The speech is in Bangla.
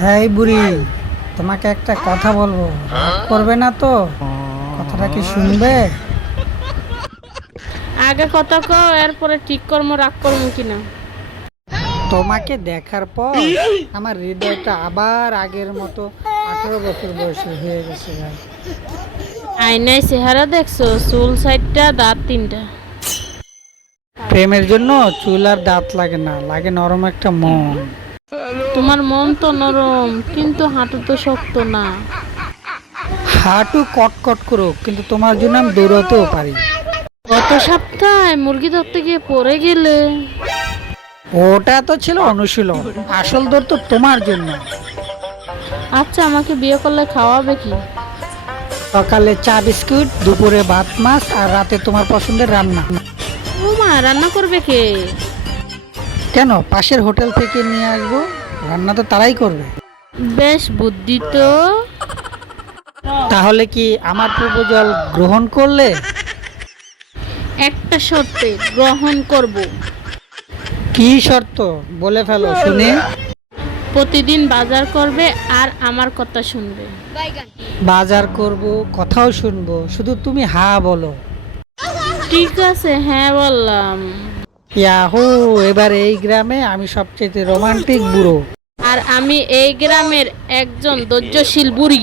হ্যাঁ বুড়ি, তোমাকে একটা কথা বলবো, রাগ করবে না তো? কথাটা কি শুনবে? আগে কথা কও, এরপরে ঠিক কর্ম রাগ কর্ম কিনা। তোমাকে দেখার পর আমার হৃদয়টা আবার আগের মতো 18 বছর বয়সী হয়ে গেছে ভাই। আয়নায় চেহারা দেখছো? চুল 4টা, দাঁত 3টা। প্রেমের জন্য চুল আর দাঁত লাগে না, লাগে নরম একটা মন। তোমার মন তো নরম, কিন্তু হাঁটু তো শক্ত না। হাঁটু কটকট করুক, কিন্তু তোমার জন্য আমি দৌড়াতেও পারি। গত সপ্তাহে মুরগি ধরতে গিয়ে পড়ে গেলে। ওটা তো ছিল অনুশীলন, আসল দৌড় তো তোমার জন্য। আচ্ছা, আমাকে বিয়ে করলে খাওয়াবে কি? সকালে চা বিস্কুট, দুপুরে ভাত মাছ, আর রাতে তোমার পছন্দের রান্না। ও মা, রান্না করবে কে? কেন, পাশের হোটেল থেকে নিয়ে আসবো, রান্না তো তারাই করবে। বেশ বুদ্ধি তো। তাহলে কি আমার প্রপোজাল গ্রহণ করলে? একটা শর্তে গ্রহণ করব। কি শর্ত, বলে ফেলো শুনি। প্রতিদিন বাজার করবে আর আমার কথা শুনবে। বাজার করব, কথাও শুনবো, শুধু তুমি হ্যাঁ বলো। ঠিক আছে, হ্যাঁ বললাম। ইয়াহু, এবার এই গ্রামে আমি সবচেয়ে রোমান্টিক বুড়ো। আর আমি এই গ্রামের একজন ধৈর্যশীল বুড়ি।